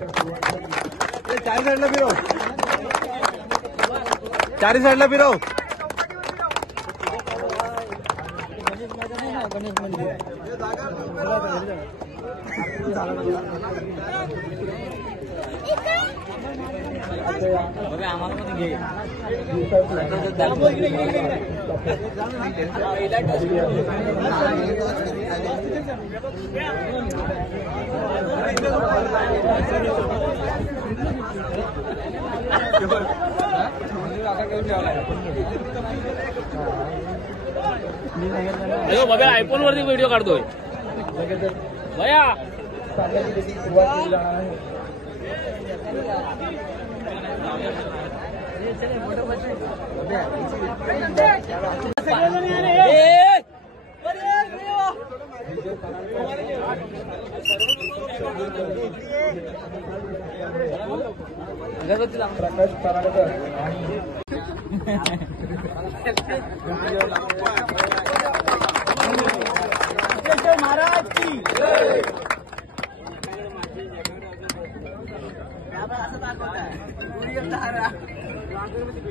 चारी साईडला फिरव, चारी साईडला फिरव. आम्हाला पण घे. बघा आयफोन वरती व्हिडिओ काढतोय भया. प्रकाश पराडकर महाराज की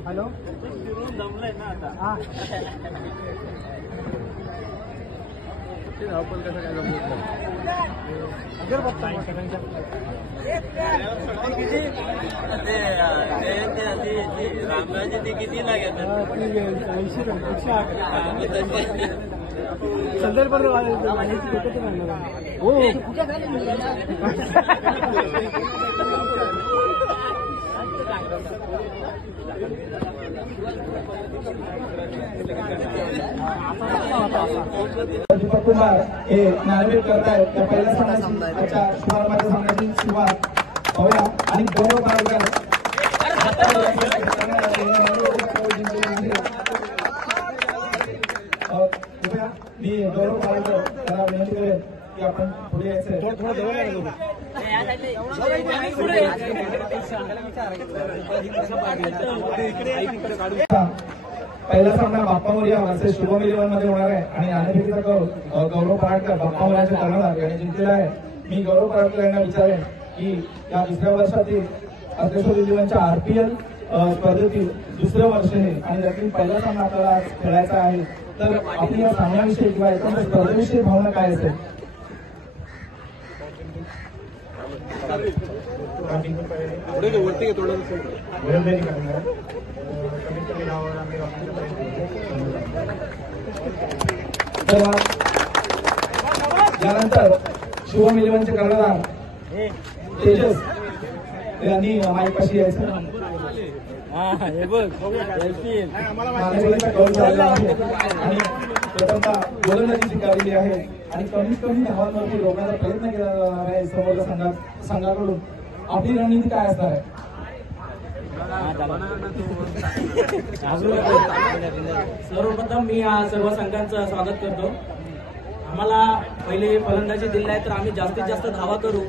हॅलो जमलंय ना आता. धावपल कसं काय जमत रामराजे ते किती लागेल दीपक कुमार हे नार्वेट करतायत. त्या पहिल्या सामन्याच्या शुभारंभाच्या सामन्याची सुरुवात पाहूया. आणि गौरव पारकर कृपया मी गौरव पारकर त्याला विनंती करेन की आपण पुढे यायचं. पहिला सामना बाप्पा मोरया वर्सेस शुभम इलेव्हन मध्ये होणार आहे आणि नाणेफेकीचा गौरव पराडकर बाप्पा मोरयाचे कर्णधार याने जिंकलेला आहे. मी गौरव पराडकर यांना विचारेन की या दुसऱ्या वर्षातील अग्रेसर इलेव्हनच्या RPL स्पर्धेतील दुसरं वर्ष आहे आणि त्यातील पहिला सामना आपल्याला आज खेळायचा आहे. तर आपली या सामन्याविषयी किंवा एकंदर स्पर्धेविषयी भावना काय असेल? यानंतर शुभम इलेव्हनचे कर्णधार तेजस यांनी माईकपाशी यायचं. आणि प्रथमतः गोलंदाजी स्वीकारलेली आहे आणि कमीत कमी धावांवरती रोखण्याचा प्रयत्न केला जाणार आहे समोरच्या संघाकडून. आपली रणनीती काय असणार आहे? सर्वप्रथम मी सर्व संघांचं स्वागत करतो. आम्हाला पहिले फलंदाजी दिली आहे तर आम्ही जास्तीत जास्त धावा करू.